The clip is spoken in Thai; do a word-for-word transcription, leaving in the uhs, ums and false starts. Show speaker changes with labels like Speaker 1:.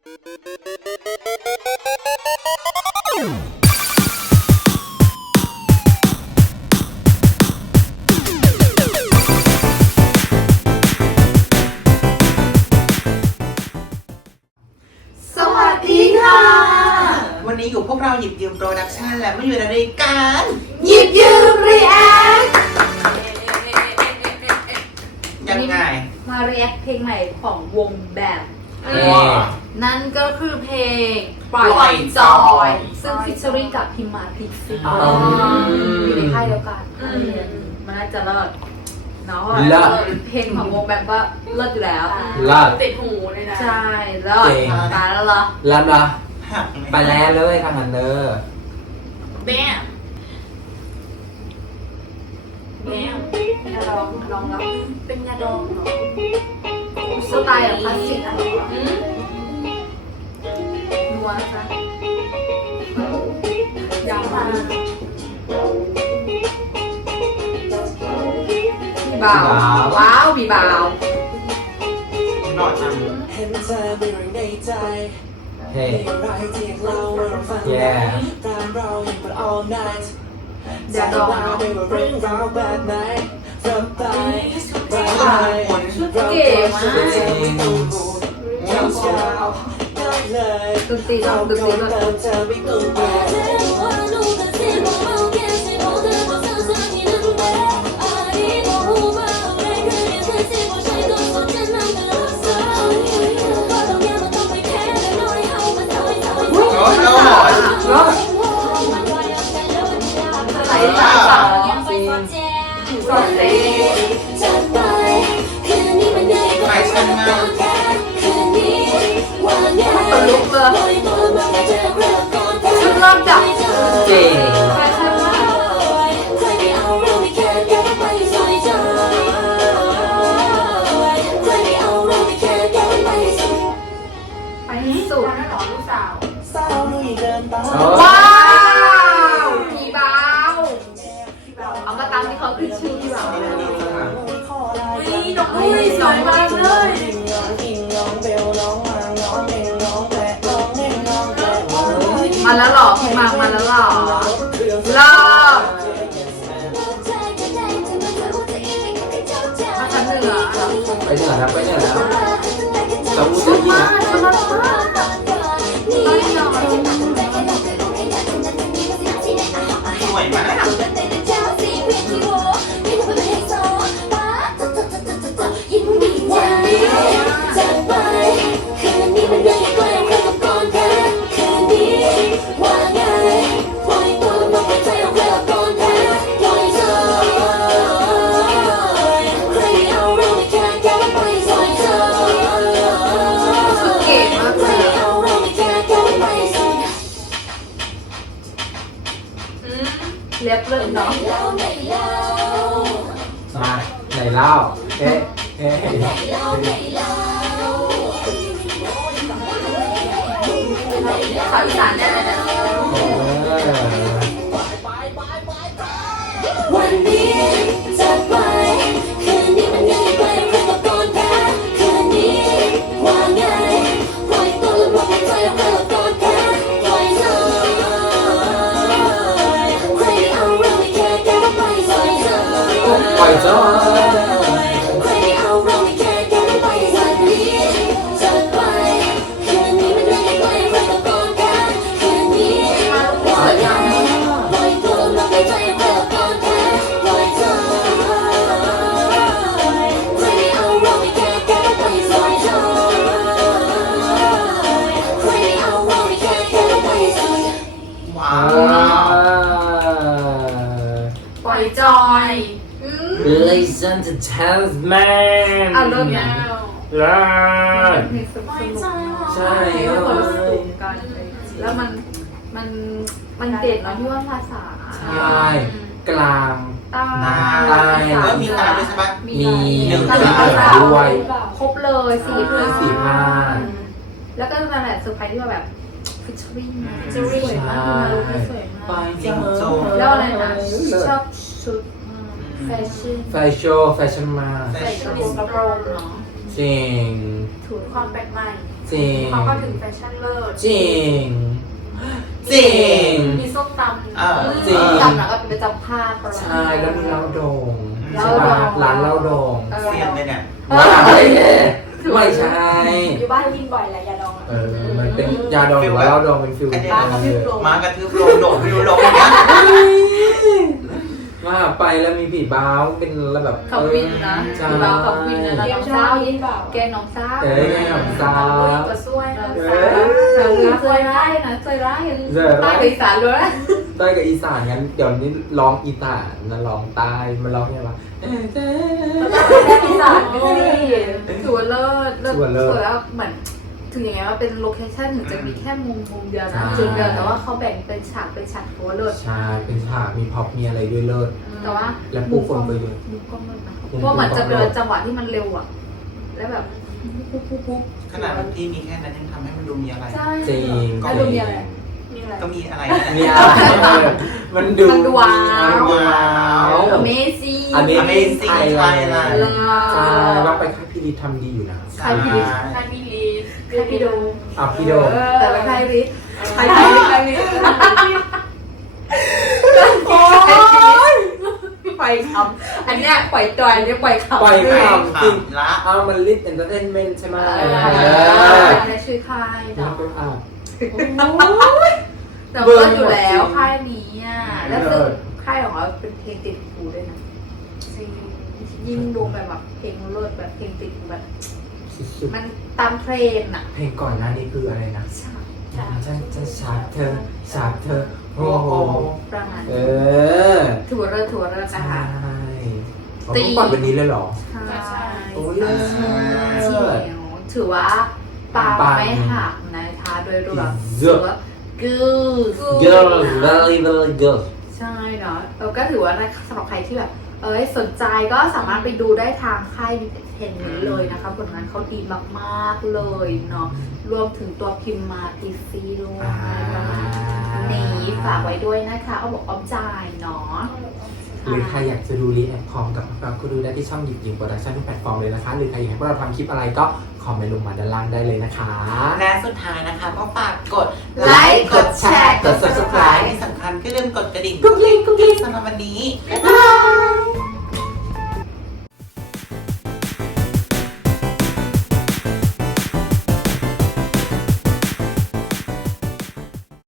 Speaker 1: วันนี้อยู่พวกเราหยิบยืมโปรดักชันและมาอยู่ในรายการ
Speaker 2: หยิบยืมรีแอค
Speaker 1: ยังไง
Speaker 2: มารีแอคเพลงใหม่ของวงแบมนั่นก็คือเพลงปล่อยจอยซึ่งฟิชเชอริ่งกับพิมมาพิกซี่อยู่ในค่ายเดียวกันมันน่าจะเลิศเนาะเพลงของวงแบมก็เลิศอยู่แล้ว
Speaker 3: เลิศ
Speaker 2: ติดหูเลยนะใช่เลิศตายแล้วเหรอ
Speaker 3: เลิศเหรอไปแล้วเลยทางนั้นเด้อ
Speaker 2: แบมแบมยาดองลองแล้วเป็นยาดองเหรอสไตล์แบบคลาสสิกอ่ะนัวจ้ะยาวมากบีบ่าวว้าวบีบ่าว
Speaker 1: หนอดจัง
Speaker 3: เฮ้ยแย่
Speaker 2: ยาดองเนาะเก๋มากดนตรีดนตรีแบบไหลตาสาวจริงสดเลย
Speaker 1: ไปชันมาก
Speaker 2: ตลุกเลยชุดรอบจับ
Speaker 3: เก่ง
Speaker 2: ไปชันมากไปที่สุดว้าวพี่เบาเอามาตามที่เขาคือชื่อพี่เบาอุ้ยน้องอุ้ยสวยมากเลยมาแล้วหรอพี่มามาแล้วหรอรอบมาชั้นเหนือ
Speaker 3: ไปเหนือแล้วไปเหนือแล้วต้องพูดจะยิ่งนะ
Speaker 1: สวยมาก
Speaker 2: เล็บเลยเนาะ
Speaker 3: มาไหนเล่าเอ๊ะเอ๊ะ
Speaker 2: สาวอีสานเนี่ยวันนี้จะไปคืนนี้มันยังไกลใครก็ก่อนแพ้คืนนี้ว่าไงปล่อยตัวลงใจใครก็ก่อนแพ้ปล่อยเลยใครเอาเราไม่แค่แค่ไปปล่อยเลย
Speaker 3: ปล่อยจ้า
Speaker 2: ใครเอาเราไม่แค่แค่ไปวันนี้จะไปคืนนี้มันยังไกลใครก็ก่อนแพ้คืนนี้ว่าไงปล่อยตัวลงใจใครก็ก่อนแพ้ปล่อยเลยใครเอาเราไม่แค่แค่ไปปล่อยเลยใครเอาเราไม่แค่แค่ไปปล่อย
Speaker 1: ว้าว
Speaker 2: ปล่อยจอย
Speaker 3: Listen to Tasman
Speaker 2: อ่ะเริ่มแล้ว
Speaker 3: เริ่ม
Speaker 2: ใช่แล้วมันมันมันเด็ดเนาะที่ว่าภาษา
Speaker 3: ใช่กลาง
Speaker 2: ใต้
Speaker 1: ใต้แล้วมีตาด้วยใช่ไหม
Speaker 3: มีหนึ่งภาษาด้วย
Speaker 2: ครบเลยสี่ภาษา
Speaker 3: สี่ภาษา
Speaker 2: แล้วก็นั่นแหละเซอร์ไพรส์ที่ว่าแบบฟิชเชอริ่งฟิชเชอริ่งสวยมากเลยสวยมาก
Speaker 1: จริงโจ
Speaker 2: แล้วอะไรนะชอบชุดแฟชั่น
Speaker 3: แฟชั่นแฟชั่นมา
Speaker 2: ใส่กระโปรงกระโปรงเนาะ
Speaker 3: จริง
Speaker 2: ถือความแปลกใหม่
Speaker 3: จริง
Speaker 2: เขาก็ถึงแฟชั่นเลิศ
Speaker 3: จริง
Speaker 1: จริง
Speaker 2: มีส้มตำ
Speaker 1: เออ
Speaker 3: จริง
Speaker 2: จำแล้วก็เป็นประจำภาคประมาณ
Speaker 3: ใช่แล้วมีเหล้าโดง
Speaker 2: เหล้า
Speaker 3: ใช่ปะ
Speaker 2: โด่ง
Speaker 3: ร้านเหล้าโดง
Speaker 2: เออ
Speaker 1: เสียงเลยเนี่ย
Speaker 3: ว้ายไม่ใช่
Speaker 2: อยู่บ้านกินบ่อยแหละยาดองอะ
Speaker 3: เออมันเป็นยาดองหรือว่าเหล้าดองเป็นฟิล
Speaker 1: อันนี้
Speaker 2: มากระทืบลง
Speaker 1: มากระทืบลงโดดไม่รู้ลงอย่างเงี้ย
Speaker 3: ว่าไปแล้วมีผีบ้าวเป็นระแบบ
Speaker 2: ขับวินนะ
Speaker 3: ใช่
Speaker 2: ผีบ้าวขับวินนะ
Speaker 4: เตรีย
Speaker 2: น้
Speaker 4: ม
Speaker 2: อง
Speaker 4: เช้า
Speaker 2: สาว
Speaker 4: ยินเปล่า
Speaker 2: แกน้องสาว
Speaker 3: เอ้ยแกน้องสาว
Speaker 2: ก็สวยนะ
Speaker 3: เอ
Speaker 2: สาว
Speaker 3: อ
Speaker 2: สาวสวยร้ายนะสวยร้าย
Speaker 3: สวยร้าย
Speaker 2: ใต้กับอีสานเลยนะ
Speaker 3: ใต้กับอีสานงั้นเดี๋ยวนี้ร้องอีสานนะร้องใต้มันร้องไงวะเอ้ยเจ้
Speaker 2: ใต้อีสานก็สิถือว่าเลิศเลิศ
Speaker 3: ถือว่าเลิศ
Speaker 2: สวยแล้วเหมือนถึงอย่างไงว่าเป็นโลเคชั่นถึงจะมีแค่มุมมุมเดียว
Speaker 3: ใช่
Speaker 2: นะจุดเดียวแต่ว่าเขาแบ่งเป็นฉากเป็นฉากถือว่าเลิศ
Speaker 3: ใช่เป็นฉากมีพ็อปมีอะไรด้วยเลิศ
Speaker 2: แต่ว่า
Speaker 3: และผู้คนก็เยอะ
Speaker 2: มุมกล้องเลิศนะ
Speaker 3: มุม
Speaker 2: เพราะมันจะเป็น
Speaker 3: กล้องเลิศ
Speaker 2: จังหวะที่มันเร็วอ่ะแล้วแบบปุ๊บปุ๊บปุ๊บ
Speaker 1: ขนาดที่มีแค่นั้นยังทำให้มันดูมีอะไร
Speaker 2: ใช่
Speaker 3: จริง
Speaker 2: แล้วดูมีอะไรมีอะไร
Speaker 1: ก็มีอะไร
Speaker 3: มีอะไรมันดู
Speaker 2: มันดูว้าว
Speaker 3: ว้าว
Speaker 2: Amazing
Speaker 3: อันนี้
Speaker 1: Amazing
Speaker 3: ไทยแลนด์
Speaker 1: Thailand
Speaker 2: เลิศ
Speaker 3: ใช่ว่าไปค่ายพีรีทำดีอยู่นะ
Speaker 2: ใครพี่ดิ
Speaker 4: ใครมีลีด
Speaker 2: ใครพี่ดู
Speaker 3: อ่ะพี่โดม
Speaker 2: แต่ไม่ใครริใครพี่ใครริโอ้ยปล่อยคำอันเนี้ยปล่อยจอยอันเนี้ยปล่อยคำ
Speaker 3: ปล่อย
Speaker 1: ไม่
Speaker 3: คำจริง
Speaker 1: ละ
Speaker 3: เอามันลิสต์เอนเตอร์เทนเมนต์ใช่ไหม
Speaker 2: เอ
Speaker 3: เอ
Speaker 2: อ
Speaker 3: อ
Speaker 2: ในชื่อค่าย
Speaker 3: แล้ว
Speaker 2: เนาะ
Speaker 3: ก็อ่ะ
Speaker 2: แต่ว่าอยู่แล้วค่ายนี้อ่ะ
Speaker 3: เลิ
Speaker 2: แล้ว
Speaker 3: ศ
Speaker 2: คือค่ายของเราเป็นเพลงติดหูด้วยนะจริงยิ่งดูแบบแบบเพลงเลิศแบบเพลงติดหูแบบ
Speaker 3: สุด
Speaker 2: มันตามเทรนด์อ่ะ
Speaker 3: ๆเพลงก่อนหน้านี้คืออะไรนะ
Speaker 2: ใช่
Speaker 3: ฉันจะฉาบเธอฉาบเธอโอ้โห
Speaker 2: ประมาณ
Speaker 3: เอ
Speaker 2: นี้
Speaker 3: อ
Speaker 2: ถือว่าเลิศถือว่าเลิศ
Speaker 3: ใช่
Speaker 2: นะคะ
Speaker 3: เขาต้องปล่อยวันนี้เลยเหรอ
Speaker 2: ใช่
Speaker 3: โอ้เลิศ
Speaker 2: เฉียวถือว่าปา
Speaker 3: ปัง
Speaker 2: ไม่หักนะคะโดยรวม
Speaker 3: เย
Speaker 2: ถื
Speaker 3: อะ
Speaker 2: อว่า good
Speaker 3: girl very very good
Speaker 2: ใช่เนาะแล้วก็ถือว่าสำหรับใครที่แบบ เอ้ยสนใจก็สามารถไปดูได้ทางค่ายดิเทนนี้เลยนะคะผลงานเขาดีมากๆเลยเนาะรวมถึงตัวพิมพ์มาพีซีด้วย
Speaker 3: อ่า
Speaker 2: ประมาณนี้ฝากไว้ด้วยนะคะเอาบอกอ้อมใจเนาะ
Speaker 3: หรือใครอยากจะดูรีแอคคอมกับพวกเราก็ดูได้ที่ช่องหยิบยิงโปรดักชั่นทุกแพลตฟอร์มเลยนะคะ หรือใครอยากให้พวกเราทำคลิปอะไรก็คอมเมนต์ลงมาด้านล่างได้เลยนะคะ
Speaker 1: และสุดท้ายนะคะก็ฝากกด
Speaker 2: ไลค์กดแชร์
Speaker 1: กด subscribe ที่สำคัญก็อย่าลืมกดกระดิ่งกุ๊กกิ๊กกุ๊กกิ๊กสำหรับวันนี้ บ๊ายบาย